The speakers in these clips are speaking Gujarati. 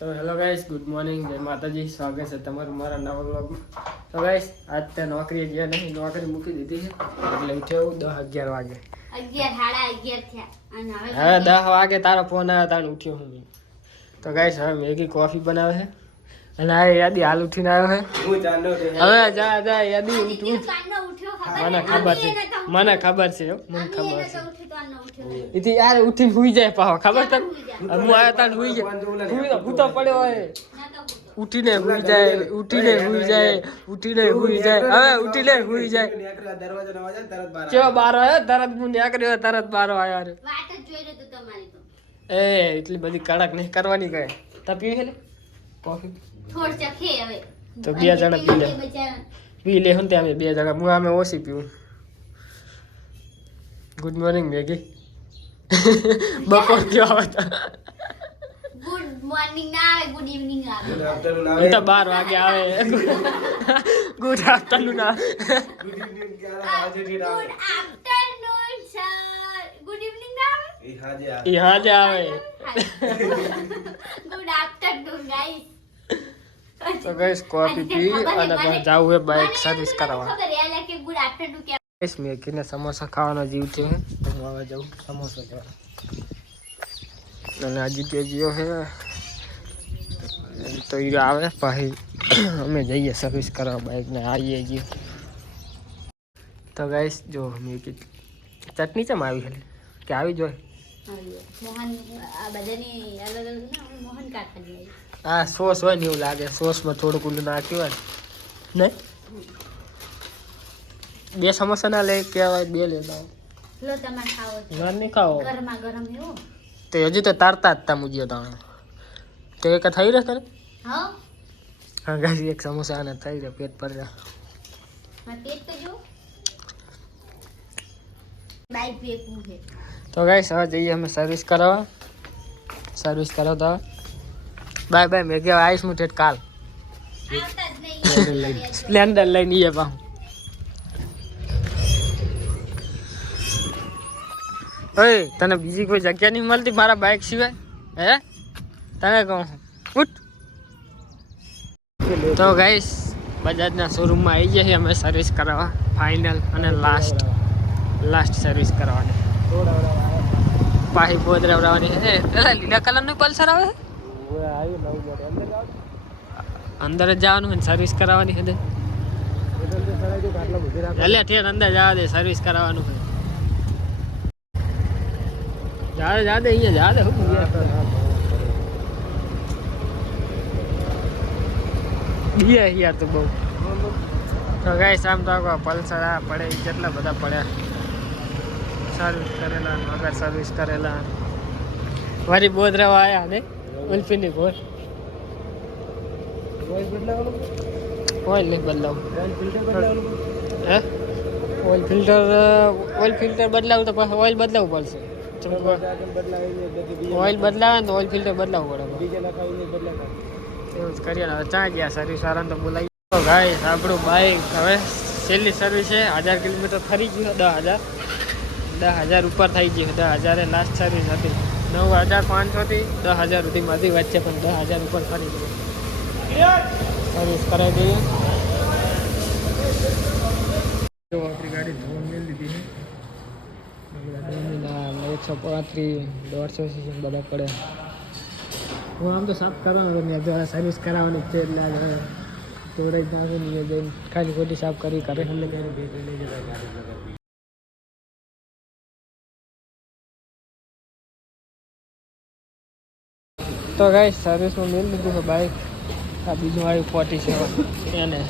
તો હેલો ગાઈસ, ગુડ મોર્નિંગ, જય માતાજી. સ્વાગત છે તમારું મારા નવા વ્લોગમાં. તો ગાઈસ, આજ તે નોકરી ગયા નહીં, નોકરી મૂકી દીધી છે એટલે ઉઠ્યો 10-11 વાગે. 11 થયા અને હવે 10 વાગે તારો ફોન આવ્યો તાણ ઉઠ્યો હું. તો ગાઈસ, હવે મેગી કોફી બનાવે છે અને આ યાદી હાલ ઉઠીને આવ્યો છે. હવે જા યાદી ઉઠ મને ખબર છે મને ખબર છે એથી યાર ઉઠીને સુઈ જાય પાછો ખબર તને. હું આવ્યો તાણ સુઈ જાય ભૂતો પડ્યો હોય ઉઠીને સુઈ જાય હવે ઉઠીને સુઈ જાય કેવો બારો આવ્યો તરત હું નીકળ્યો તરત બારો આવ્યો એ એટલી બધી કડક નહીં કરવાની કહે. તા પીવી લે કોફી તો 2 જણા પી લે હું ત્યાં 2 જણા હું આમે ઓછી પીવું. Good morning Maggi. બપોર કેવો હતો? ગુડ મોર્નિંગ ના આવે, ગુડ ઇવનિંગ આવે. એ તો 12 વાગે આવે. ગુડ આફ્ટરનૂન આવે. Good afternoon sir. Good evening ના આવે? એ હાજે આવે. Good afternoon guys. તો ગાઈસ કોફી પી અને પછી જાવું હે બાઇક સર્વિસ કરાવવા. ખબર યાર કે ગુડ આફ્ટરનૂન કે ગાઈસ મેગીને સમોસા ખાવાનો જીવ છે. હું હવે જાઉં સમોસા લેવા. અને આદિત્ય જીઓ છે તો એ આવે પછી અમે જઈએ સર્વિસ કરવા બાઇકને. આવીએ જઈએ તો ગાઈસ જો મેગી ચટણી ચમ આવી છે કે આવી જોઈએ મોહન આ બધાની અલગ અલગ ના મોહન કાકા આ સોસ હોય ને એવું લાગે. સોસમાં થોડુંક ઊંડું નાખ્યું હોય ને. 2 સમોસા ના લે કહેવાય 2 લેતા લો તમારે ખાવો ના નહીં ખાવો ગરમા ગરમ એવું તે હજી તો તારતા જ તા મુજ્યો તાણે તો એક થઈ રહે કરે. હા ગાઈસ એક સમોસા આને થઈ રહે પેટ પર રહ્યા. પેટ તો જો બાઈક પેકું છે. તો ગાઈસ હવે જઈએ અમે સર્વિસ કરાવતા બાય બાય મેં કહેવાય આવીશ હું ઠેઠ કાલ આવતા જ નહીં સ્પ્લેન્ડર લઈને જઈએ પાછું. ઓય તને બીજી કોઈ જગ્યા નહીં મળતી મારા બાઇક સિવાય હે તને કહું ઉઠ. તો ગાઈસ બજાજના શોરૂમમાં આવી જઈએ અમે સર્વિસ કરાવવા ફાઇનલ અને લાસ્ટ સર્વિસ કરવાની. પાછી બોદરાવવાની છે. પેલા લીલા કલરનું પલ્સર આવે અંદર જ જવાનું હોય સર્વિસ કરાવવાની છે. એટલે ઠેર અંદર જવા દે સર્વિસ કરાવવાનું હોય. જા દે અહીંયા જા દે બીએ યાર તો બહુ. તો ગાઈસ આમ તો પલ્સર આ પડે કેટલા બધા પડ્યા સર્વિસ કરેલા વગર સર્વિસ કરેલા. મારી બોદરાવા આવ્યા ને ઉલ્ફીની બોલ ઓઇલ નહીં બદલાવું હે ઓઇલ ફિલ્ટર બદલાવું તો પછી ઓઇલ બદલાવવું પડશે. ઓઇલ બદલાવે ને તો ઓઇલ ફિલ્ટર બદલાવવું પડે. એવું જ કરીએ ને. હવે ચા ગયા સર્વિસ વાળાને તો બોલાવી. તો ગાઈસ આપણું બાઇક હવે છેલ્લી સર્વિસ છે. 1000 કિલોમીટર ફરી ગયું. 10,000 ઉપર થઈ ગયું. 10,000 લાસ્ટ સર્વિસ હતી. 9,500 થી 10,000 સુધીમાં હતી વચ્ચે પણ 10,000 ઉપર ફરી ગયું. સર્વિસ કરાવી દઈએ. આપણી ગાડી ધોવા મેળ લીધી છે. 135 150 cc બધા પડે. હું આમ તો સાફ કરવાનું મેં સર્વિસ કરાવવાની છે એટલે સ્ટોરેજ નાખી નહીં જઈને ખાલી ખોટી સાફ કરી કરે. તો ગાઈસ સર્વિસમાં મેળ લીધું છે બાઇક. આ બીજું આવ્યું 47 એને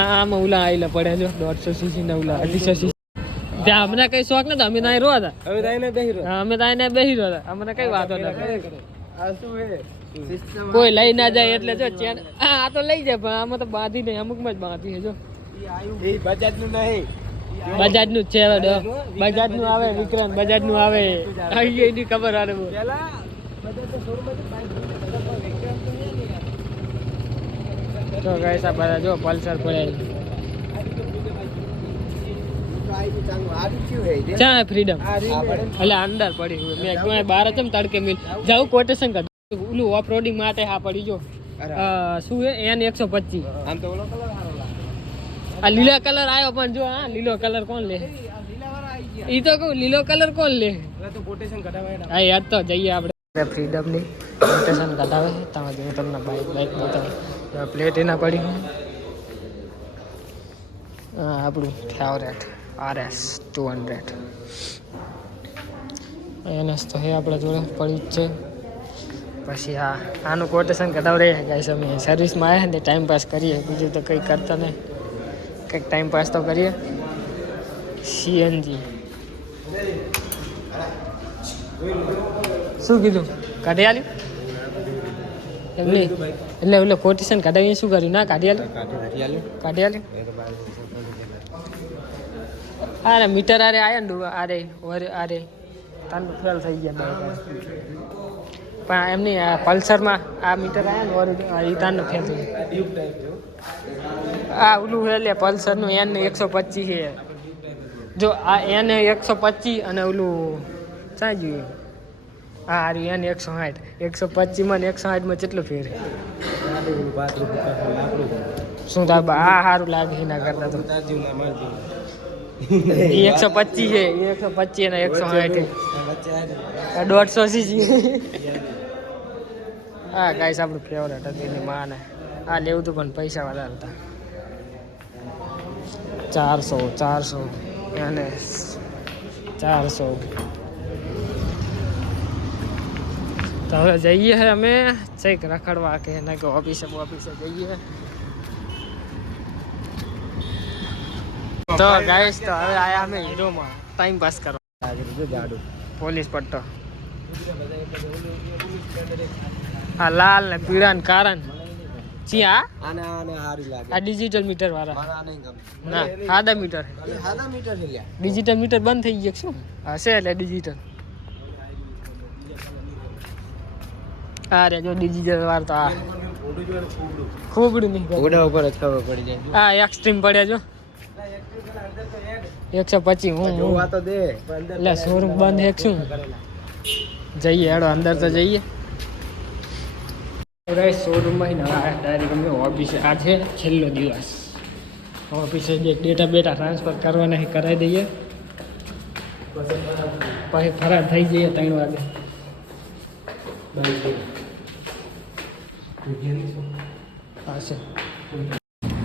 આમાં ઉલા આવેલા પડ્યા જો 150 cc ના ઉલા 250 cc. ત્યાં અમને કઈ શોખ નથી. અમે ત્યાં રહ્યા હતા. અમે ત્યાં બેસી રહ્યા હતા. અમને કઈ વાંધો નથી. કોઈ લઈ ના જાય એટલે જો ચેન આ તો લઈ જાય પણ આમાં તો બાંધી નહીં. અમુકમાં જ બાંધી છે જો. બજાજનું નહીં બજાજનું જ છે. બજાજનું આવે વિક્રાંત બજાજનું આવે એની ખબર આવે. તો ગાઈસ આ બધા જો પલ્સર પડ્યા ચા ફ્રીડમ એટલે અંદર પડી મેં બહાર હતો તડકે મિલ જાઉં કોટેશન કર ઓલું ઓફ રોડિંગ માટે હા પડી જો શું છે N125 આમ તો ઓલો કલર સારો લાગે. આ લીલા કલર આવ્યો પણ જો હા લીલો કલર કોણ લે આ લીલા વાળા આવી ગયા. ઈ તો કહું લીલો કલર કોણ લે એટલે તો કોટેશન કઢાવાય. હા યાદ તો જઈએ આપણે ફ્રીડમની કોટેશન કઢાવે તમે જો તમને બાઇક બતાવે પ્લેટ એના પડી આપણું ફેવરેટ RS 200 NS તો હે આપણા જોડે પડી જ છે. પછી આનું કોટેશન કઢાવ રહે ગાઈસ અમે સર્વિસમાં આવ્યા ને ટાઈમ પાસ કરીએ બીજું તો કંઈ કરતા નહીં કંઈક ટાઈમ પાસ તો કરીએ. CNG શું કીધું કાઢી આલ્યું એમની એટલે એટલે કોટેશન કાઢાવીને શું કર્યું ના કાઢી આલ્યું કાઢી આલ્યું અરે મીટર આરે આવ્યા ને આરે આરે તાંડુ ફેલ થઈ ગયા પણ એમની પલ્સરમાં આ મીટર આવ્યા ને એ તાંડુ ફેલ થઈ ગયા. આ ઓલું એટલે પલ્સરનું N125 છે જો આ N125 અને ઓલું ચાં જોઈએ હા આર્યું N160 125માં ને 160માં કેટલો ફેર શું થાય આ સારું લાગે એના કરતા તો 125 છે 125 અને 160 150 cc હા ગાઈસ આપણું ફેવરેટ હતી એની માને આ લેવું હતું પણ પૈસા વધારે હતા 400 અને 400 તો હવે જઈએ હે અમે ચેક રખડવા કે ના કે ઓફિસે જઈએ તો ગાઈસ તો હવે આયા અમે હીરોમાં ટાઈમ પાસ કરવા પોલીસ પટ્ટો આ લાલ ને પીળા ને કાળા આ ડિજિટલ મીટર વાળા ના સાદા મીટર ડિજિટલ મીટર બંધ થઈ ગયા શું હશે એટલે ડિજિટલ અરે જો ડિજિટલ વાર તો આ ખૂબડું નહીં ઉપર જ ખબર પડી જાય. હા એક્સ્ટ્રીમ પડ્યા જો 125 હું તો દે એટલે શોરૂમ બંધ એક શું જઈએ હેડો અંદર તો જઈએ શોરૂમમાં ડાયરેક્ટ અમે ઓફિસે આ છે છેલ્લો દિવસ ઓફિસે જે ડેટા બેટા ટ્રાન્સફર કરવાના એ કરાવી દઈએ પછી ફરાર થઈ જઈએ 3 વાગે હશે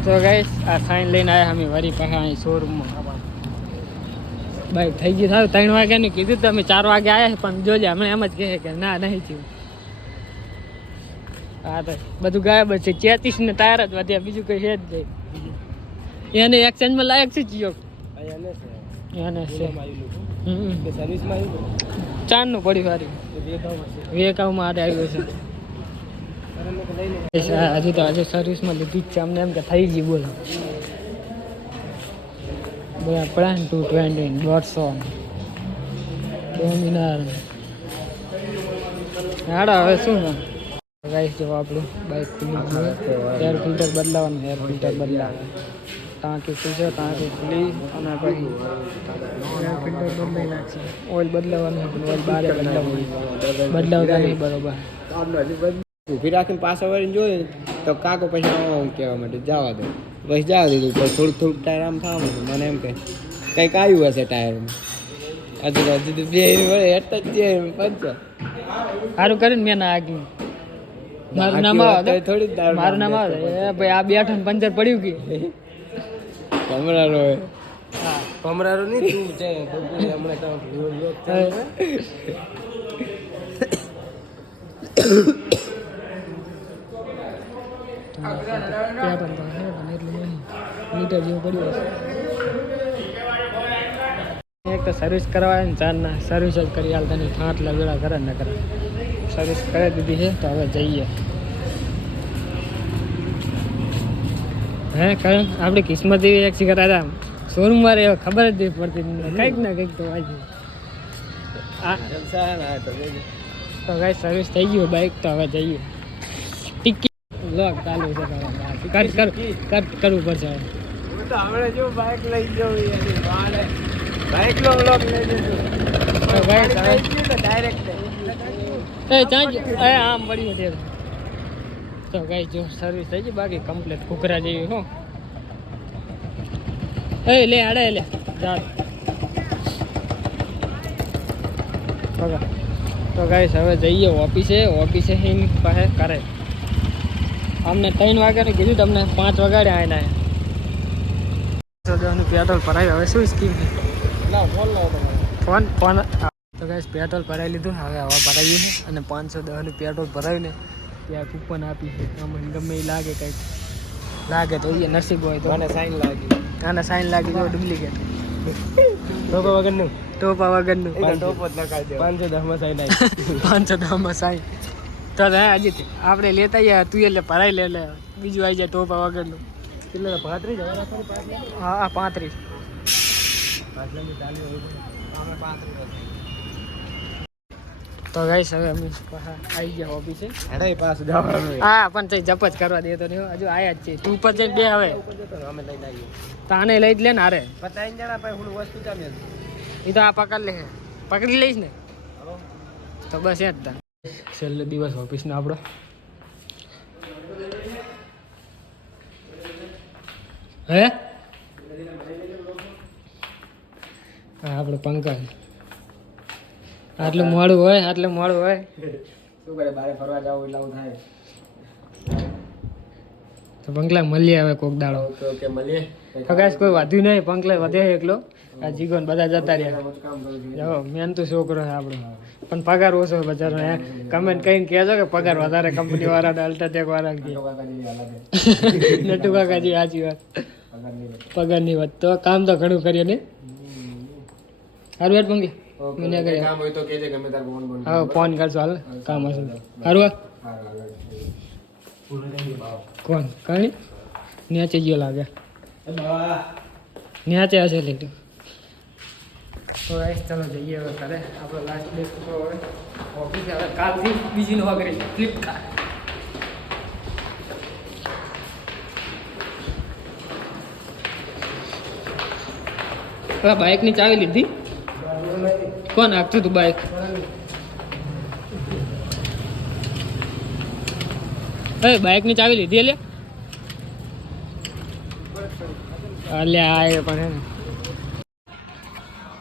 તો ગાઈસ આ સાઈન લઈને આવ્યા અમે વરી પાછા અહીં શોરૂમમાં બાઈક થઈ ગઈ સારું 3 વાગ્યાનું કીધું તો અમે 4 વાગે આવ્યા પણ જોજે હમણાં એમ જ કહે કે ના નહીં થયું હા તો બધું ગાયબ જ છે 33 ને ટાયર જ વધ્યા બીજું કંઈ છે જ નહીં એને એક્સચેન્જમાં લાયક છે જીઓ એને છે સર્વિસમાં 4 નું પડ્યું સારી વેકાઉમાં આડે આવ્યું છે હજુ સર્વિસમાં લીધી જ છે અમને એમ કે થઈ ગઈ બોલો બધા પ્લાન 220 150 ડોમિનાર હાડા હવે શું ને ગાઈસ જો આપણું બાઇક એર ફિલ્ટર બદલાવાનું ટાંકી ખુલશે ટાંકી ખુલી અને પછી એર ફિલ્ટર બદલાઈ નાખશે ઓઇલ બદલાવાનું ઓઇલ બારે બદલાવતા નહીં બરોબર ઊભી રાખીને પાછા વળીને જોઈએ તો કાકો પછી કહેવા માટે જવા દો પછી જવા દીધું પછી થોડુંક ટાયર આમ થવા માંડ્યું મને એમ કે કંઈક આવ્યું હશે ટાયરમાં હજુ તો બે વળે હેઠ જ છે પંચર સારું કરીને મેં ના આગી મારું નામ આવે મારું નામ આવે ભાઈ આ બેઠું પંચર પડ્યું કે ભમરારો હા ભમરારો નહીં તું છે હમણાં મીટર જેવું પડ્યું એક તો સર્વિસ કરવાય ને 4 ના સર્વિસ જ કરી હાલતા નહીં ઠાંટલા વેળા કરે ને કરે સર્વિસ કરી દીધી છે તો હવે જઈએ હે કારણ આપણી કિસ્મત એવી એક શિખર હતા શોરૂમ વાળે ખબર જ નહીં પડતી કંઈક ના કંઈક તો આજે તો કાંઈ સર્વિસ થઈ ગયું બાઇક તો હવે જઈએ ટિકિટ લોક ચાલુ છે કટ કરવું પડશે તો આપણે જો બાઇક લઈ જવું બાઇક નો લોક લઈ જશું તો ભાઈ ડાયરેક્ટ એ ચાંજ એ આમ પડ્યું છે તો ગાઈસ જો સર્વિસ થઈ ગઈ બાકી કમ્પ્લીટ કુકરા જેવી હો એ લે આડે લે જા બગા તો ગાઈસ હવે જઈએ ઓફિસે હિન પાસે કરે અમને 3 વાગ્યાને કીધું તમને 5 વાગ્યા આવીને નું પેટ્રોલ ભરાયું હવે શું સ્કીમ છે ફોન તો ગાઈસ પેટ્રોલ ભરાઈ લીધું હવે હવા ભરાયું અને 510 નું પેટ્રોલ ભરાયું ને ત્યાં કૂપન આપી છે અમને ગમે એ લાગે કંઈક લાગે તો એ નસીબ હોય તો આને સાઈન લાગી જો ડુપ્લિકેટ ટોપા વગરનું ટોપ જ લખાઈ 510 માં સાઈન આવી 510 માં સાઈન તો હજી આપણે લેતા ગયા તું એટલે ભરાઈ લે એટલે બીજું આવી જાય ટોપા વગરનું કેટલા 35 હા 35 તો ગાઈસ હવે અમે આવી ગયા ઓફિસે હા પણ તઈ જપ જ કરવા દેતો નહીં હજુ આયા જ છે તું ઉપર જઈને બે હવે અમે લઈને આવીએ તાને લઈ જ લે ને અરે 3 જણા ભાઈ હું વસ્તુ ચાલે એ તો આ પકડી લઈશ ને તો બસ એ જ તા છેલ્લો દિવસ ઓફિસનો આપણો હે હા આપણો પંકજ આટલું મોડું હોય શું કરે બારે ફરવા જાવ એટલે આવું થાય તો પંકલા મળીએ હવે કોક દાડો ઓકે મળીએ કગાસ કોઈ વધ્યું નહીં પંકલા વધે એકલો આ જીગોન બધા જતા રહ્યા જાઓ મેન તો છોકરો છે આપણો પણ પગાર ઓછો બચારો કમેન્ટ કરીને કહેજો કે પગાર વધારે કંપની વાળા અલ્ટ્રાટેક વાળા નટુ કાકાજી સાચી વાત પગારની વાત તો કામ તો ઘણું કરીએ ને સારું યાર પંકલા મને કામ હોય તો કહેજે ગમે તાર ફોન કરજો હાલ કામ હશે સારું કોણ કઈ નેચે ગયો લાગે નેચે હશે લીધું તો ચલો જઈએ હવે ઘરે આપણો લાસ્ટ ડે તો હવે ઓફિસ હવે કાલથી બીજી નો વગેરે ફ્લિપકાર્ટ બાઇકની ચાવી લીધી કોણ આપતું તું બાઈક બાઈકની ચાવી લીધી એટલે આ પણ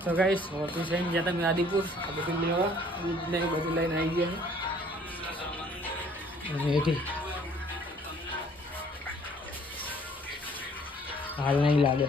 તો ગાઈસ ઓફિસ આવીને ગયા તમે આદિપુર આ બધું લેવા બધું લઈને આવી ગયા એથી હાલ નહીં લાગે